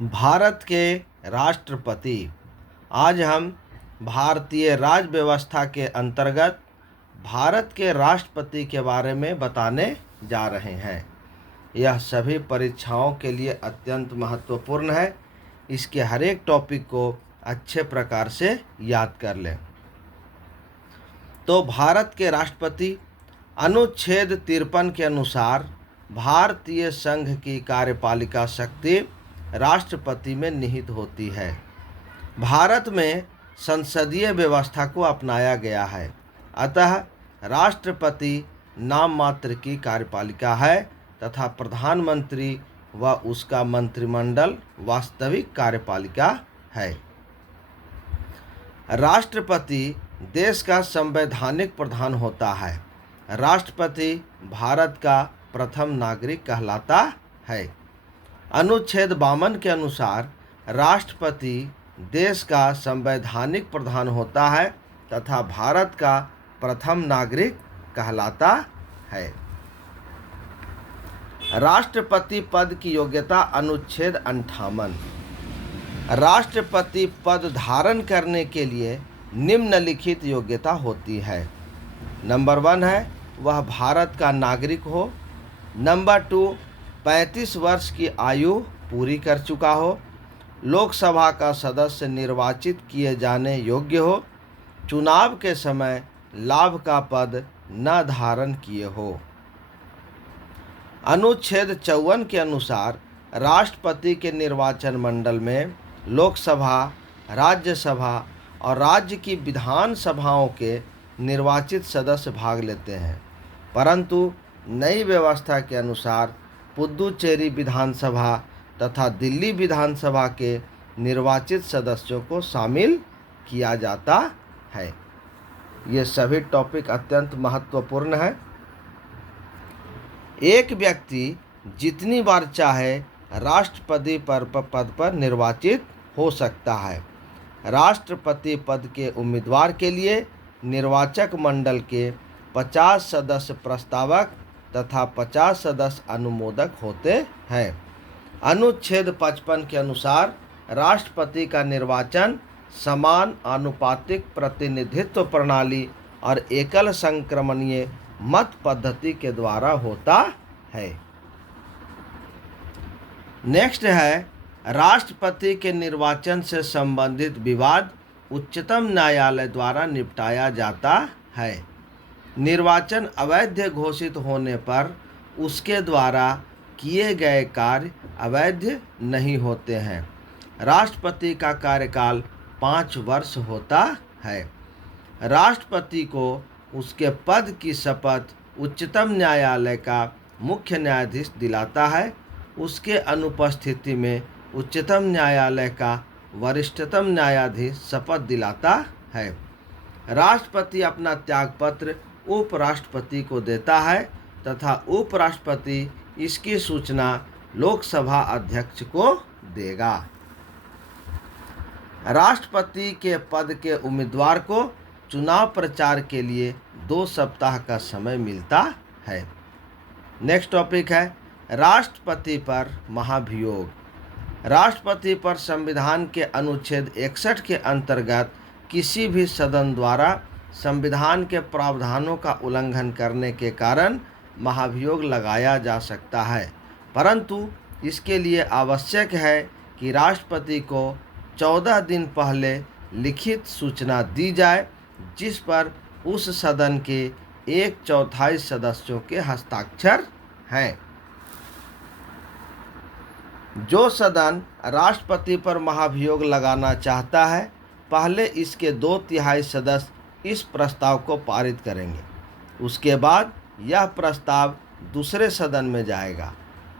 भारत के राष्ट्रपति। आज हम भारतीय राज्य व्यवस्था के अंतर्गत भारत के राष्ट्रपति के बारे में बताने जा रहे हैं। यह सभी परीक्षाओं के लिए अत्यंत महत्वपूर्ण है। इसके हर एक टॉपिक को अच्छे प्रकार से याद कर लें। तो भारत के राष्ट्रपति अनुच्छेद 53 के अनुसार भारतीय संघ की कार्यपालिका शक्ति राष्ट्रपति में निहित होती है। भारत में संसदीय व्यवस्था को अपनाया गया है, अतः राष्ट्रपति नाम मात्र की कार्यपालिका है तथा प्रधानमंत्री व उसका मंत्रिमंडल वास्तविक कार्यपालिका है। राष्ट्रपति देश का संवैधानिक प्रधान होता है। राष्ट्रपति भारत का प्रथम नागरिक कहलाता है। अनुच्छेद 52 के अनुसार राष्ट्रपति देश का संवैधानिक प्रधान होता है तथा भारत का प्रथम नागरिक कहलाता है। राष्ट्रपति पद की योग्यता अनुच्छेद 58। राष्ट्रपति पद धारण करने के लिए निम्नलिखित योग्यता होती है। नंबर 1 है वह भारत का नागरिक हो। नंबर 2 35 वर्ष की आयु पूरी कर चुका हो। लोकसभा का सदस्य निर्वाचित किए जाने योग्य हो। चुनाव के समय लाभ का पद न धारण किए हो। अनुच्छेद 54 के अनुसार राष्ट्रपति के निर्वाचन मंडल में लोकसभा, राज्यसभा और राज्य की विधान सभाओं के निर्वाचित सदस्य भाग लेते हैं, परंतु नई व्यवस्था के अनुसार पुदुचेरी विधानसभा तथा दिल्ली विधानसभा के निर्वाचित सदस्यों को शामिल किया जाता है। ये सभी टॉपिक अत्यंत महत्वपूर्ण है। एक व्यक्ति जितनी बार चाहे राष्ट्रपति पद पर निर्वाचित हो सकता है। राष्ट्रपति पद के उम्मीदवार के लिए निर्वाचक मंडल के 50 सदस्य प्रस्तावक तथा 50 सदस्य अनुमोदक होते हैं। अनुच्छेद 55 के अनुसार राष्ट्रपति का निर्वाचन समान आनुपातिक प्रतिनिधित्व प्रणाली और एकल संक्रमणीय मत पद्धति के द्वारा होता है। नेक्स्ट है राष्ट्रपति के निर्वाचन से संबंधित विवाद उच्चतम न्यायालय द्वारा निपटाया जाता है। निर्वाचन अवैध घोषित होने पर उसके द्वारा किए गए कार्य अवैध नहीं होते हैं। राष्ट्रपति का कार्यकाल 5 वर्ष होता है। राष्ट्रपति को उसके पद की शपथ उच्चतम न्यायालय का मुख्य न्यायाधीश दिलाता है। उसके अनुपस्थिति में उच्चतम न्यायालय का वरिष्ठतम न्यायाधीश शपथ दिलाता है। राष्ट्रपति अपना त्यागपत्र उपराष्ट्रपति को देता है तथा उपराष्ट्रपति इसकी सूचना लोकसभा अध्यक्ष को देगा। राष्ट्रपति के पद के उम्मीदवार को चुनाव प्रचार के लिए 2 सप्ताह का समय मिलता है। नेक्स्ट टॉपिक है राष्ट्रपति पर महाभियोग। राष्ट्रपति पर संविधान के अनुच्छेद 61 के अंतर्गत किसी भी सदन द्वारा संविधान के प्रावधानों का उल्लंघन करने के कारण महाभियोग लगाया जा सकता है, परंतु इसके लिए आवश्यक है कि राष्ट्रपति को 14 दिन पहले लिखित सूचना दी जाए, जिस पर उस सदन के 1/4 सदस्यों के हस्ताक्षर हैं। जो सदन राष्ट्रपति पर महाभियोग लगाना चाहता है, पहले इसके 2/3 सदस्य इस प्रस्ताव को पारित करेंगे। उसके बाद यह प्रस्ताव दूसरे सदन में जाएगा।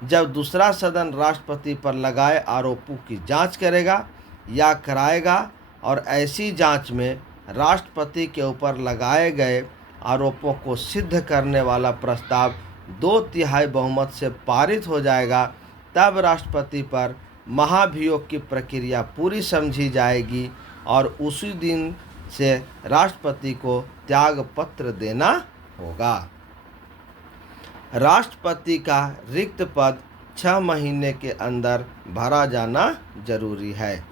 जब दूसरा सदन राष्ट्रपति पर लगाए आरोपों की जांच करेगा या कराएगा और ऐसी जांच में राष्ट्रपति के ऊपर लगाए गए आरोपों को सिद्ध करने वाला प्रस्ताव 2/3 बहुमत से पारित हो जाएगा, तब राष्ट्रपति पर महाभियोग की प्रक्रिया पूरी समझी जाएगी और उसी दिन से राष्ट्रपति को त्याग पत्र देना होगा। राष्ट्रपति का रिक्त पद 6 महीने के अंदर भरा जाना जरूरी है।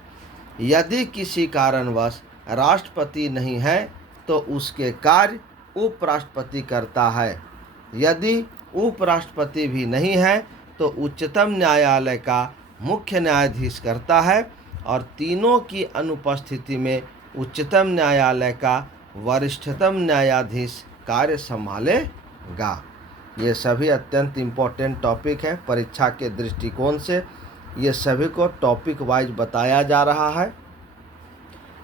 यदि किसी कारणवश राष्ट्रपति नहीं है तो उसके कार्य उपराष्ट्रपति करता है। यदि उपराष्ट्रपति भी नहीं है तो उच्चतम न्यायालय का मुख्य न्यायाधीश करता है और तीनों की अनुपस्थिति में उच्चतम न्यायालय का वरिष्ठतम न्यायाधीश कार्य संभालेगा। ये सभी अत्यंत इम्पोर्टेंट टॉपिक है परीक्षा के दृष्टिकोण से। ये सभी को टॉपिक वाइज बताया जा रहा है।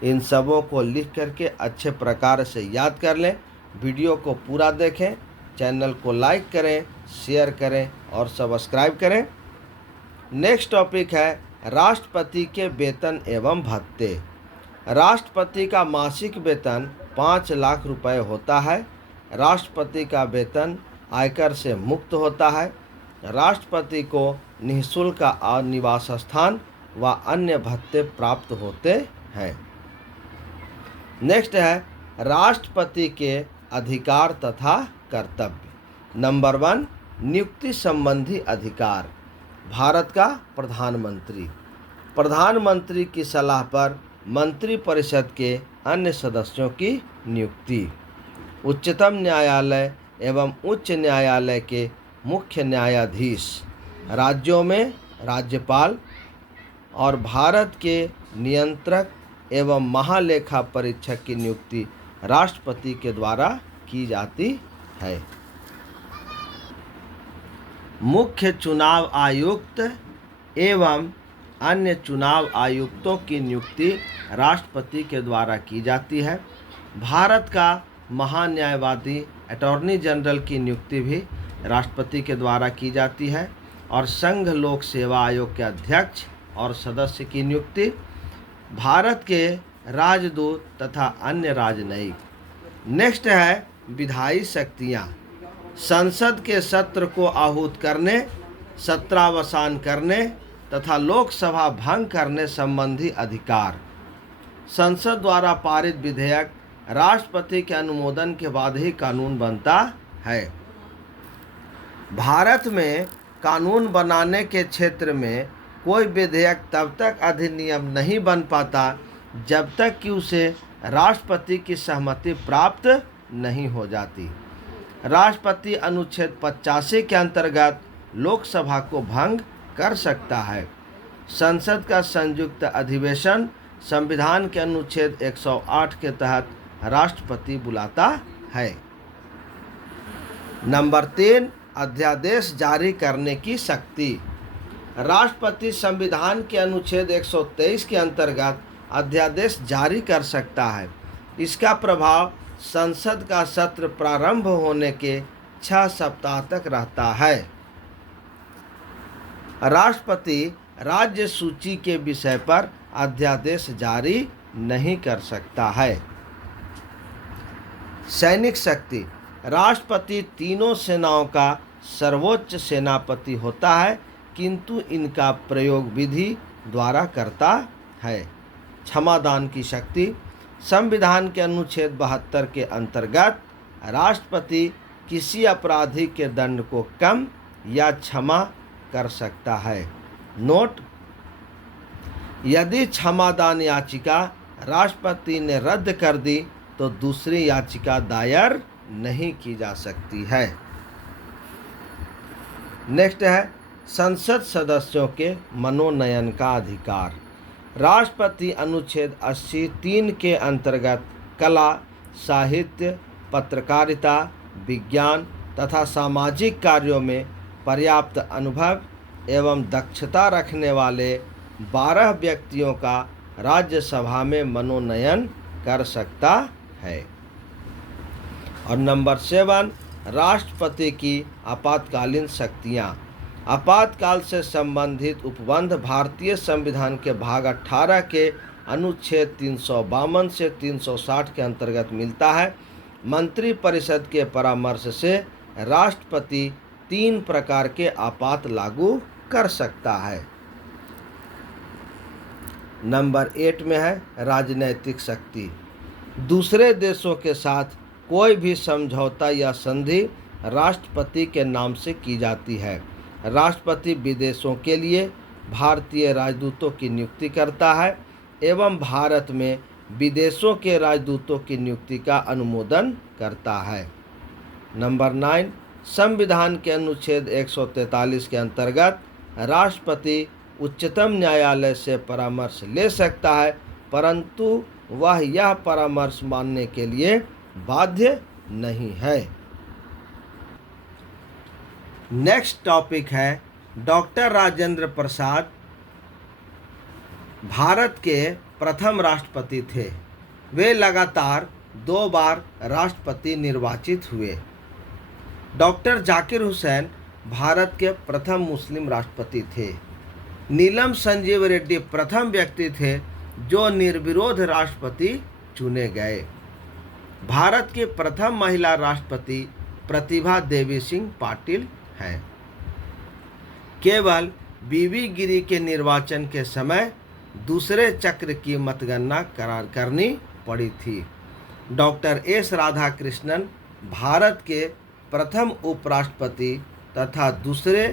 इन सबों को लिख करके अच्छे प्रकार से याद कर लें। वीडियो को पूरा देखें, चैनल को लाइक करें, शेयर करें और सब्सक्राइब करें। नेक्स्ट टॉपिक है राष्ट्रपति के वेतन एवं भत्ते। राष्ट्रपति का मासिक वेतन 5 लाख रुपए होता है। राष्ट्रपति का वेतन आयकर से मुक्त होता है। राष्ट्रपति को निःशुल्क निवास स्थान व अन्य भत्ते प्राप्त होते हैं। नेक्स्ट है राष्ट्रपति के अधिकार तथा कर्तव्य। नंबर 1, नियुक्ति संबंधी अधिकार। भारत का प्रधानमंत्री की सलाह पर मंत्रिपरिषद के अन्य सदस्यों की नियुक्ति। उच्चतम न्यायालय एवं उच्च न्यायालय के मुख्य न्यायाधीश, राज्यों में राज्यपाल और भारत के नियंत्रक एवं महालेखा परीक्षक की नियुक्ति राष्ट्रपति के द्वारा की जाती है। मुख्य चुनाव आयुक्त एवं अन्य चुनाव आयुक्तों की नियुक्ति राष्ट्रपति के द्वारा की जाती है। भारत का महान्यायवादी अटॉर्नी जनरल की नियुक्ति भी राष्ट्रपति के द्वारा की जाती है और संघ लोक सेवा आयोग के अध्यक्ष और सदस्य की नियुक्ति, भारत के राजदूत तथा अन्य राजनयिक। नेक्स्ट है विधायी शक्तियाँ। संसद के सत्र को आहूत करने, सत्रावसान करने तथा लोकसभा भंग करने संबंधी अधिकार। संसद द्वारा पारित विधेयक राष्ट्रपति के अनुमोदन के बाद ही कानून बनता है। भारत में कानून बनाने के क्षेत्र में कोई विधेयक तब तक अधिनियम नहीं बन पाता जब तक कि उसे राष्ट्रपति की सहमति प्राप्त नहीं हो जाती। राष्ट्रपति अनुच्छेद 85 के अंतर्गत लोकसभा को भंग कर सकता है। संसद का संयुक्त अधिवेशन संविधान के अनुच्छेद 108 के तहत राष्ट्रपति बुलाता है। नंबर 3, अध्यादेश जारी करने की शक्ति। राष्ट्रपति संविधान के अनुच्छेद 123 के अंतर्गत अध्यादेश जारी कर सकता है। इसका प्रभाव संसद का सत्र प्रारंभ होने के 6 सप्ताह तक रहता है। राष्ट्रपति राज्य सूची के विषय पर अध्यादेश जारी नहीं कर सकता है। सैनिक शक्ति। राष्ट्रपति तीनों सेनाओं का सर्वोच्च सेनापति होता है, किंतु इनका प्रयोग विधि द्वारा करता है। क्षमादान की शक्ति। संविधान के अनुच्छेद 72 के अंतर्गत राष्ट्रपति किसी अपराधी के दंड को कम या क्षमा कर सकता है। नोट: यदि क्षमादान याचिका राष्ट्रपति ने रद्द कर दी तो दूसरी याचिका दायर नहीं की जा सकती है। नेक्स्ट है संसद सदस्यों के मनोनयन का अधिकार। राष्ट्रपति अनुच्छेद 83 के अंतर्गत कला, साहित्य, पत्रकारिता, विज्ञान तथा सामाजिक कार्यों में पर्याप्त अनुभव एवं दक्षता रखने वाले 12 व्यक्तियों का राज्यसभा में मनोनयन कर सकता है। और नंबर 7, राष्ट्रपति की आपातकालीन शक्तियाँ। आपातकाल से संबंधित उपबंध भारतीय संविधान के भाग 18 के अनुच्छेद 352 से 360 के अंतर्गत मिलता है। मंत्रिपरिषद के परामर्श से राष्ट्रपति 3 प्रकार के आपात लागू कर सकता है। नंबर 8 में है राजनैतिक शक्ति। दूसरे देशों के साथ कोई भी समझौता या संधि राष्ट्रपति के नाम से की जाती है। राष्ट्रपति विदेशों के लिए भारतीय राजदूतों की नियुक्ति करता है एवं भारत में विदेशों के राजदूतों की नियुक्ति का अनुमोदन करता है। नंबर 9, संविधान के अनुच्छेद 143 के अंतर्गत राष्ट्रपति उच्चतम न्यायालय से परामर्श ले सकता है, परंतु वह यह परामर्श मानने के लिए बाध्य नहीं है। नेक्स्ट टॉपिक है डॉक्टर राजेंद्र प्रसाद भारत के प्रथम राष्ट्रपति थे। वे लगातार 2 बार राष्ट्रपति निर्वाचित हुए। डॉक्टर जाकिर हुसैन भारत के प्रथम मुस्लिम राष्ट्रपति थे। नीलम संजीव रेड्डी प्रथम व्यक्ति थे जो निर्विरोध राष्ट्रपति चुने गए। भारत की प्रथम महिला राष्ट्रपति प्रतिभा देवी सिंह पाटिल हैं। केवल बीवी गिरी के निर्वाचन के समय दूसरे चक्र की मतगणना करनी पड़ी थी। डॉक्टर एस राधाकृष्णन भारत के प्रथम उपराष्ट्रपति तथा दूसरे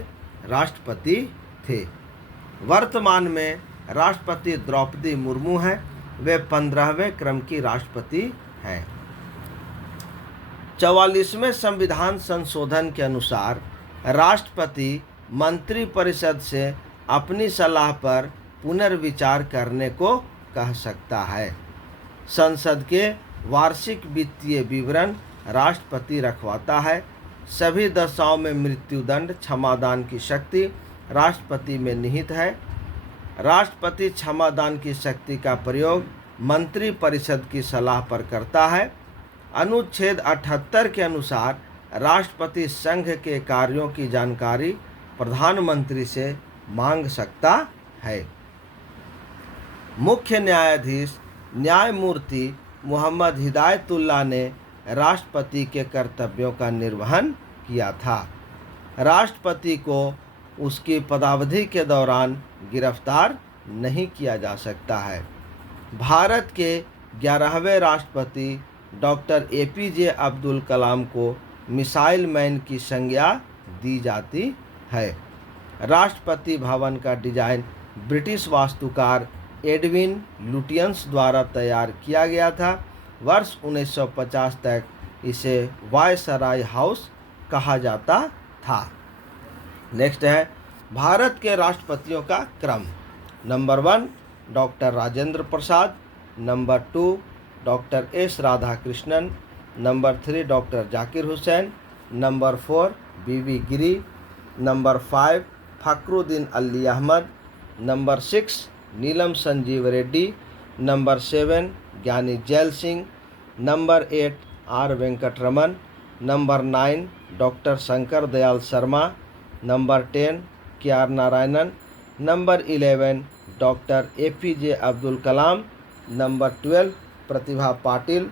राष्ट्रपति थे। वर्तमान में राष्ट्रपति द्रौपदी मुर्मू हैं। वे 15वें क्रम की राष्ट्रपति हैं। 44वें संविधान संशोधन के अनुसार राष्ट्रपति मंत्रिपरिषद से अपनी सलाह पर पुनर्विचार करने को कह सकता है। संसद के वार्षिक वित्तीय विवरण राष्ट्रपति रखवाता है। सभी दशाओं में मृत्युदंड क्षमादान की शक्ति राष्ट्रपति में निहित है। राष्ट्रपति क्षमादान की शक्ति का प्रयोग मंत्रिपरिषद की सलाह पर करता है। अनुच्छेद 78 के अनुसार राष्ट्रपति संघ के कार्यों की जानकारी प्रधानमंत्री से मांग सकता है। मुख्य न्यायाधीश न्यायमूर्ति मोहम्मद हिदायतुल्लाह ने राष्ट्रपति के कर्तव्यों का निर्वहन किया था। राष्ट्रपति को उसकी पदावधि के दौरान गिरफ्तार नहीं किया जा सकता है। भारत के 11वें राष्ट्रपति डॉक्टर APJ अब्दुल कलाम को मिसाइल मैन की संज्ञा दी जाती है। राष्ट्रपति भवन का डिजाइन ब्रिटिश वास्तुकार एडविन लुटियंस द्वारा तैयार किया गया था। वर्ष 1950 तक इसे वायसराय हाउस कहा जाता था। नेक्स्ट है भारत के राष्ट्रपतियों का क्रम। Number 1 doctor Rajendra Prasad, number 2 doctor S Radhakrishnan, number 3 doctor Zakir Hussain, number 4 V V Giri, number 5 Fakhruddin Ali Ahmed, number 6 Neelam Sanjiva Reddy, number 7 Giani Zail Singh, number 8 R Venkataraman, number 9 doctor Shankar Dayal Sharma, number 10 KR Narayanan, number 11 doctor APJ Abdul Kalam, number 12 Pratibha Patil,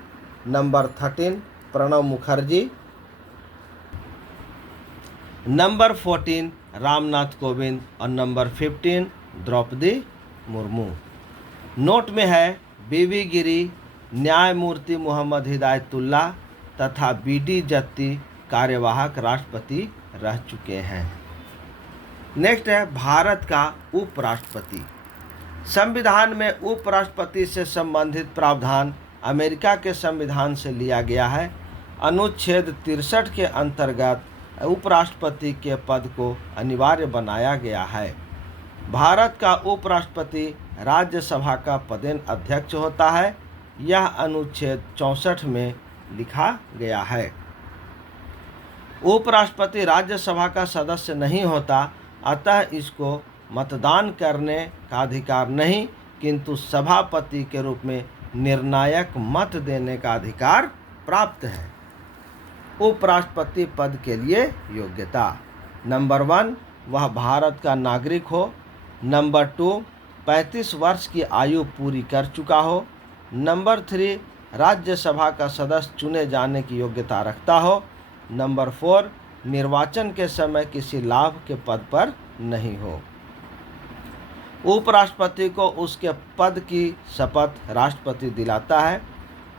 number 13 Pranab Mukherjee, number 14 Ramnath Kovind और नंबर 15 द्रौपदी मुर्मू। नोट में है बीवी गिरी न्यायमूर्ति मोहम्मद हिदायतुल्लाह तथा BD जत्ती कार्यवाहक राष्ट्रपति रह चुके हैं। नेक्स्ट है भारत का उपराष्ट्रपति। संविधान में उपराष्ट्रपति से संबंधित प्रावधान अमेरिका के संविधान से लिया गया है। अनुच्छेद 63 के अंतर्गत उपराष्ट्रपति के पद को अनिवार्य बनाया गया है। भारत का उपराष्ट्रपति राज्यसभा का पदेन अध्यक्ष होता है। यह अनुच्छेद 64 में लिखा गया है। उपराष्ट्रपति राज्यसभा का सदस्य नहीं होता, अतः इसको मतदान करने का अधिकार नहीं, किंतु सभापति के रूप में निर्णायक मत देने का अधिकार प्राप्त है। उपराष्ट्रपति पद के लिए योग्यता: नंबर 1 वह भारत का नागरिक हो, नंबर 2 35 वर्ष की आयु पूरी कर चुका हो, नंबर 3 राज्यसभा का सदस्य चुने जाने की योग्यता रखता हो, नंबर 4 निर्वाचन के समय किसी लाभ के पद पर नहीं हो। उपराष्ट्रपति को उसके पद की शपथ राष्ट्रपति दिलाता है।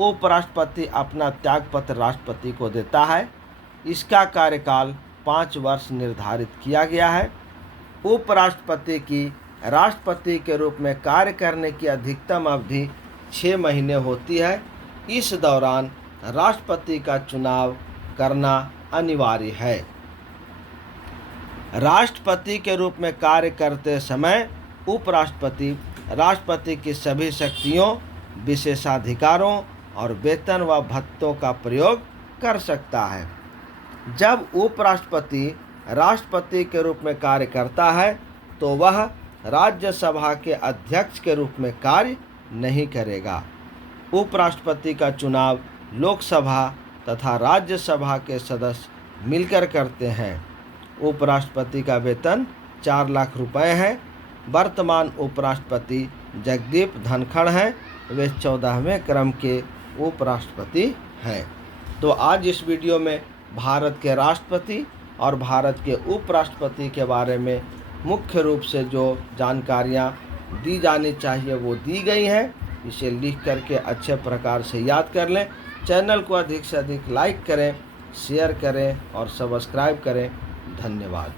उपराष्ट्रपति अपना त्यागपत्र राष्ट्रपति को देता है। इसका कार्यकाल 5 वर्ष निर्धारित किया गया है। उपराष्ट्रपति की राष्ट्रपति के रूप में कार्य करने की अधिकतम अवधि 6 महीने होती है। इस दौरान राष्ट्रपति का चुनाव करना अनिवार्य है। राष्ट्रपति के रूप में कार्य करते समय उपराष्ट्रपति राष्ट्रपति की सभी शक्तियों, विशेषाधिकारों और वेतन व भत्तों का प्रयोग कर सकता है। जब उपराष्ट्रपति राष्ट्रपति के रूप में कार्य करता है तो वह राज्यसभा के अध्यक्ष के रूप में कार्य नहीं करेगा। उपराष्ट्रपति का चुनाव लोकसभा तथा राज्यसभा के सदस्य मिलकर करते हैं। उपराष्ट्रपति का वेतन 4 लाख रुपए है। वर्तमान उपराष्ट्रपति जगदीप धनखड़ हैं। वे 14वें क्रम के उपराष्ट्रपति हैं। तो आज इस वीडियो में भारत के राष्ट्रपति और भारत के उपराष्ट्रपति के बारे में मुख्य रूप से जो जानकारियाँ दी जानी चाहिए वो दी गई हैं। इसे लिख करके अच्छे प्रकार से याद कर लें। चैनल को अधिक से अधिक लाइक करें, शेयर करें और सब्सक्राइब करें। धन्यवाद।